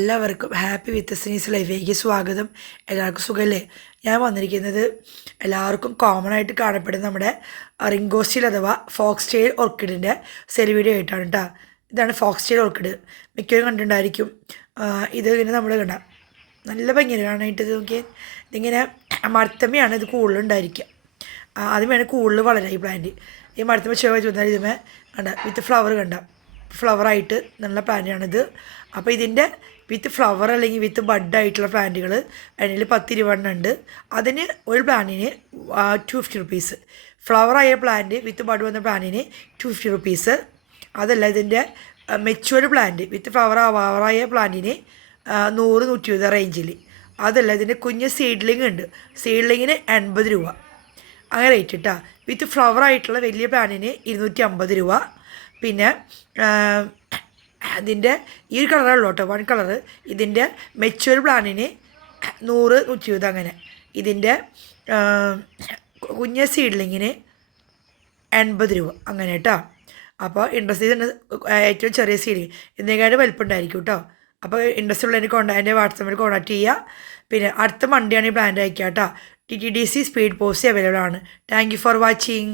എല്ലാവർക്കും happy with സീസ് ലൈഫിലേക്ക് സ്വാഗതം. എല്ലാവർക്കും സുഖമല്ലേ ഞാൻ വന്നിരിക്കുന്നത് എല്ലാവർക്കും കോമൺ ആയിട്ട് കാണപ്പെടുന്ന നമ്മുടെ റിംഗോസ്റ്റിൽ അഥവാ ഫോക്സ് ടെയിൽ ഓർക്കിഡിന്റെ സെൽ വീഡിയോ ആയിട്ടാണ് കേട്ടോ ഇതാണ് ഫോക്സ് ടെയിൽ ഓർക്കിഡ് മിക്കവരും കണ്ടിട്ടുണ്ടായിരിക്കും. ഇത് ഇങ്ങനെ നമ്മൾ കണ്ട. നല്ല ഭംഗിയാണ് കാണാനായിട്ട് ഇത് നോക്കിയാൽ ഇതിങ്ങനെ മരത്തമ്മയാണ് ഇത് കൂടുതലുണ്ടായിരിക്കുക. അതുമാണ് കൂടുതൽ വളരാം ഈ പ്ലാന്റ് ഈ മരത്തമ്മ ചെറുതായി ചുവന്നാൽ ഇതുമേ കണ്ട വിത്ത് ഫ്ലവർ കണ്ട. ഫ്ലവറായിട്ട് നല്ല പ്ലാന്റാണിത് അപ്പോൾ ഇതിന്റെ വിത്ത് ഫ്ലവർ അല്ലെങ്കിൽ വിത്ത് ബഡ് ആയിട്ടുള്ള പ്ലാന്റുകൾ അതിൽ പത്ത് ഇരുപതെണ്ണം ഉണ്ട് അതിന് ഒരു പ്ലാന്റിന് ടു ഫിഫ്റ്റി റുപ്പീസ് ഫ്ലവറായ പ്ലാന്റ് വിത്ത് ബഡ് വന്ന പ്ലാന്റിന് ടു ഫിഫ്റ്റി റുപ്പീസ് അതല്ല ഇതിന്റെ മെച്യൂർ പ്ലാന്റ് വിത്ത് ഫ്ലവർ ആവാറായ പ്ലാന്റിന് നൂറ് നൂറ്റി ഇരുപത് റേഞ്ചിൽ അതല്ല ഇതിന്റെ കുഞ്ഞ് സീഡ്ലിംഗ് ഉണ്ട്. സീഡ്ലിങ്ങിന് എൺപത് രൂപ. അങ്ങനെ റേറ്റ് കിട്ടാം വിത്ത് ഫ്ലവർ ആയിട്ടുള്ള വലിയ പ്ലാനിന് ഇരുന്നൂറ്റി അമ്പത് രൂപ. പിന്നെ അതിന്റെ ഈ ഒരു കളറുള്ളൂ കേട്ടോ വൺ കളറ്. ഇതിന്റെ മെച്ചുവർ പ്ലാനിന് നൂറ് നൂറ്റി ഇരുപത് അങ്ങനെ. ഇതിന്റെ കുഞ്ഞ സീഡ്ലിങ്ങിന് എൺപത് രൂപ അങ്ങനെ കേട്ടോ അപ്പോൾ ഇൻട്രസ്റ്റ് ചെയ്ത് ഏറ്റവും ചെറിയ സീഡിങ് ഇതിനേക്കാളും വലിപ്പുണ്ടായിരിക്കും കേട്ടോ അപ്പോൾ ഇൻട്രസ്റ്റ് ഉള്ളതിന് കോണ്ടാ എന്റെ വാട്സപ്പിൽ കോൺടാക്ട് ചെയ്യുക. പിന്നെ അടുത്ത മണ്ടിയാണ് ഈ പ്ലാന്റ് അയക്കുക കേട്ടോ T T D C speed post available ആണ്. Thank you for watching